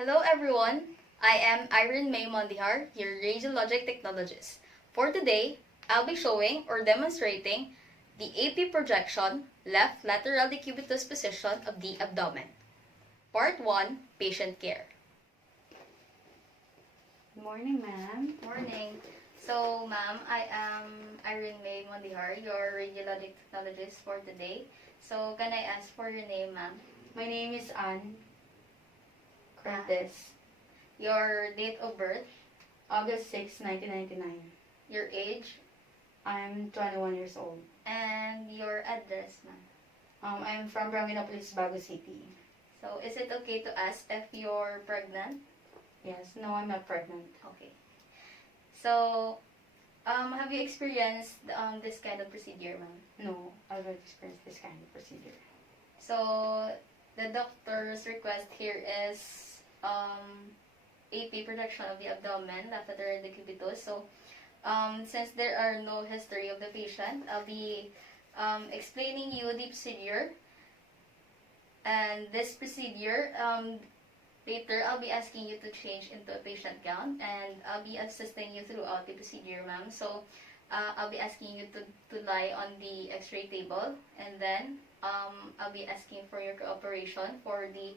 Hello everyone, I am Irene May Mondihar, your radiologic technologist. For today, I'll be showing or demonstrating the AP projection left lateral decubitus position of the abdomen. Part 1, Patient Care. Good morning, ma'am. Morning. So, ma'am, I am Irene May Mondihar, your radiologic technologist for today. So, can I ask for your name, ma'am? My name is Anne Curtis. Your date of birth, August 6, 1999. your age, I'm 21 years old. and your address, ma'am. I'm from Branginapolis, Bago City. So, is it okay to ask if you're pregnant? Yes, no, I'm not pregnant. Okay. So, have you experienced this kind of procedure, ma'am? No, I've never experienced this kind of procedure. So, the doctor's request here is AP projection of the abdomen, left lateral decubitus. So, since there are no history of the patient, I'll be explaining you the procedure. And this procedure, later I'll be asking you to change into a patient gown, and I'll be assisting you throughout the procedure, ma'am. So, I'll be asking you to lie on the x-ray table, and then I'll be asking for your cooperation for the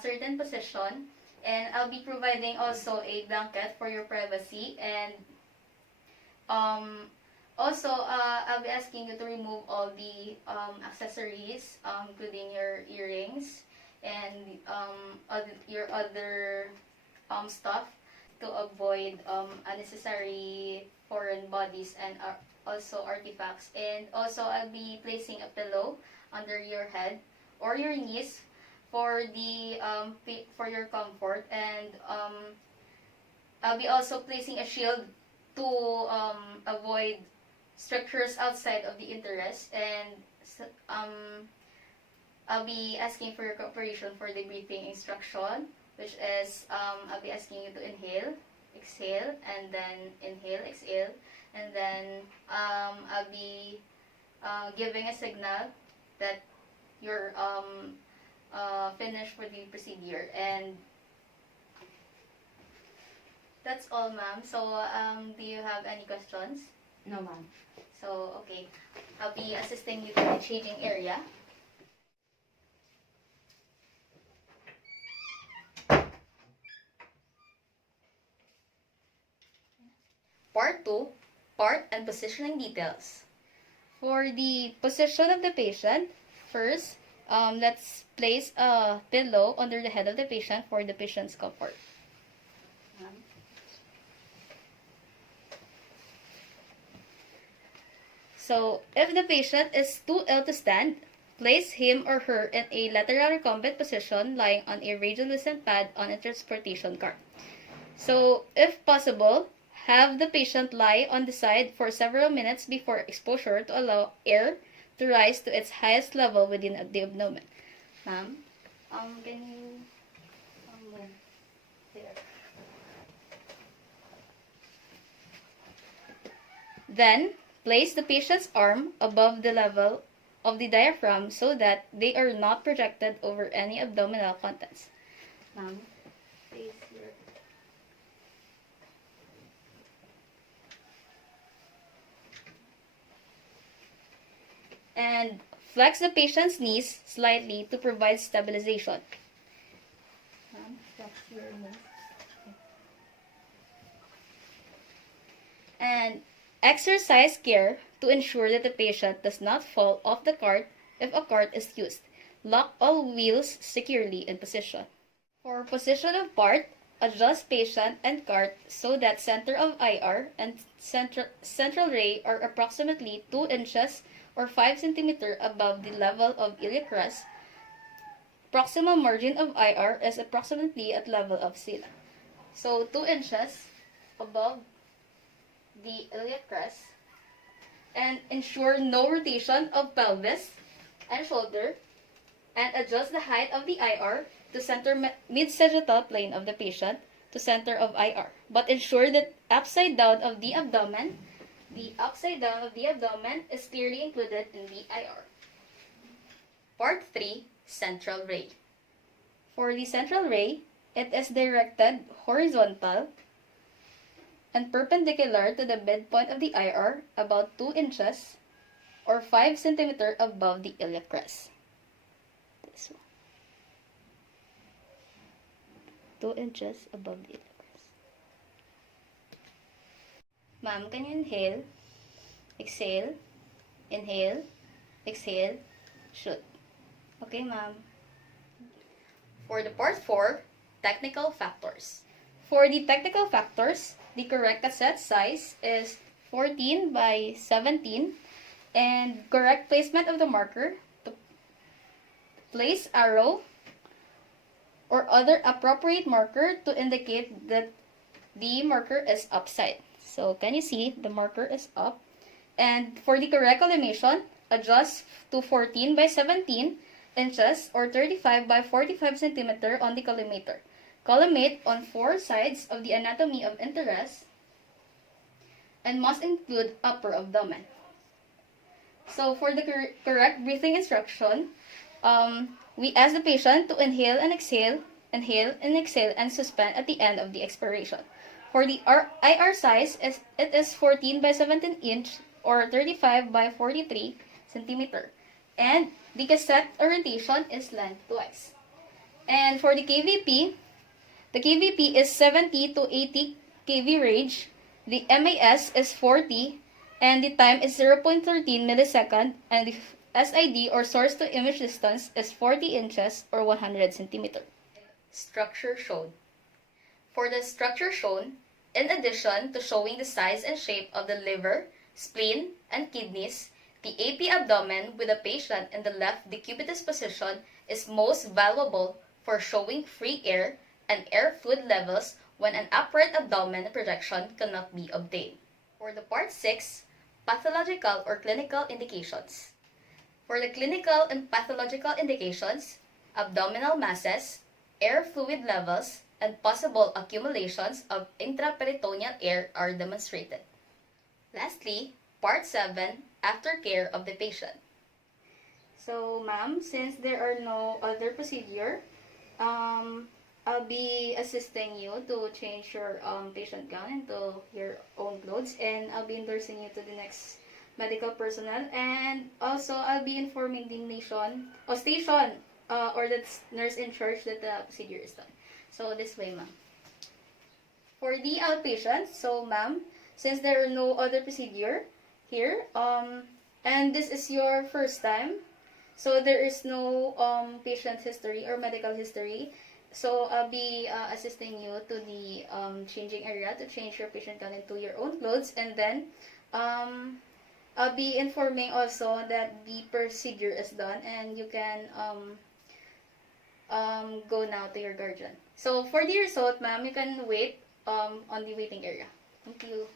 certain position, and I'll be providing also a blanket for your privacy, and also I'll be asking you to remove all the accessories, including your earrings and your other stuff, to avoid unnecessary foreign bodies and also artifacts. And also I'll be placing a pillow under your head or your knees for the for your comfort, and I'll be also placing a shield to avoid structures outside of the interest, and I'll be asking for your cooperation for the breathing instruction, which is I'll be asking you to inhale, exhale, and then inhale, exhale, and then I'll be giving a signal that you're finished for the procedure. And that's all, ma'am. So, do you have any questions? No, ma'am. So, okay. I'll be assisting you to the changing area. Part 2, part and positioning details. For the position of the patient, first, let's place a pillow under the head of the patient for the patient's comfort. So, if the patient is too ill to stand, place him or her in a lateral recumbent position lying on a radiolucent pad on a transportation cart. So, if possible, have the patient lie on the side for several minutes before exposure to allow air to rise to its highest level within the abdomen. Ma'am, can you move there? Then, place the patient's arm above the level of the diaphragm so that they are not projected over any abdominal contents. Ma'am, place your... And flex the patient's knees slightly to provide stabilization. Flex your knees. And exercise care to ensure that the patient does not fall off the cart if a cart is used. Lock all wheels securely in position. For position of part, adjust patient and cart so that center of IR and central ray are approximately 2 inches or 5 cm above the level of iliac crest. Proximal margin of IR is approximately at level of ceiling. So 2 inches above the iliac crest. And ensure no rotation of pelvis and shoulder, and adjust the height of the IR to center mid-sagittal plane of the patient to center of IR. But ensure that upside down of the abdomen, is clearly included in the IR. Part 3, Central Ray. For the central ray, It is directed horizontal and perpendicular to the midpoint of the IR, about 2 inches or 5 cm above the iliac crest. This one. 2 inches above the iliac crest. Ma'am, can you inhale, exhale, inhale, exhale, shoot. Okay, ma'am. For the part 4, technical factors. For the technical factors, the correct cassette size is 14 by 17 and correct placement of the marker, to place arrow or other appropriate marker to indicate that the marker is upside. So can you see the marker is up? And for the correct collimation, adjust to 14 by 17 inches or 35 by 45 centimeter on the collimator. Collimate on 4 sides of the anatomy of interest and must include upper abdomen. So for the correct breathing instruction, we ask the patient to inhale and exhale, and suspend at the end of the expiration. For the IR size, it is 14 by 17 inch or 35 by 43 centimeter. And the cassette orientation is lengthwise. And for the KVP is 70 to 80 kV range. The MAS is 40 and the time is 0.13 millisecond, and the SID or source to image distance is 40 inches or 100 centimeter. Structure shown. For the structure shown, in addition to showing the size and shape of the liver, spleen, and kidneys, the AP abdomen with the patient in the left decubitus position is most valuable for showing free air and air fluid levels when an upright abdomen projection cannot be obtained. For the part 6, pathological or clinical indications. For the clinical and pathological indications, abdominal masses, air fluid levels, and possible accumulations of intraperitoneal air are demonstrated. Lastly, part 7, aftercare of the patient. So, ma'am, since there are no other procedure, I'll be assisting you to change your patient gown into your own clothes, and I'll be endorsing you to the next medical personnel, and also I'll be informing the station or the nurse in charge that the procedure is done. So this way, ma'am. For the outpatient, so ma'am, since there are no other procedure here, and this is your first time, so there is no patient history or medical history. So I'll be assisting you to the changing area to change your patient gown into your own clothes, and then I'll be informing also that the procedure is done and you can go now to your guardian. So for the result, ma'am, you can wait on the waiting area. Thank you.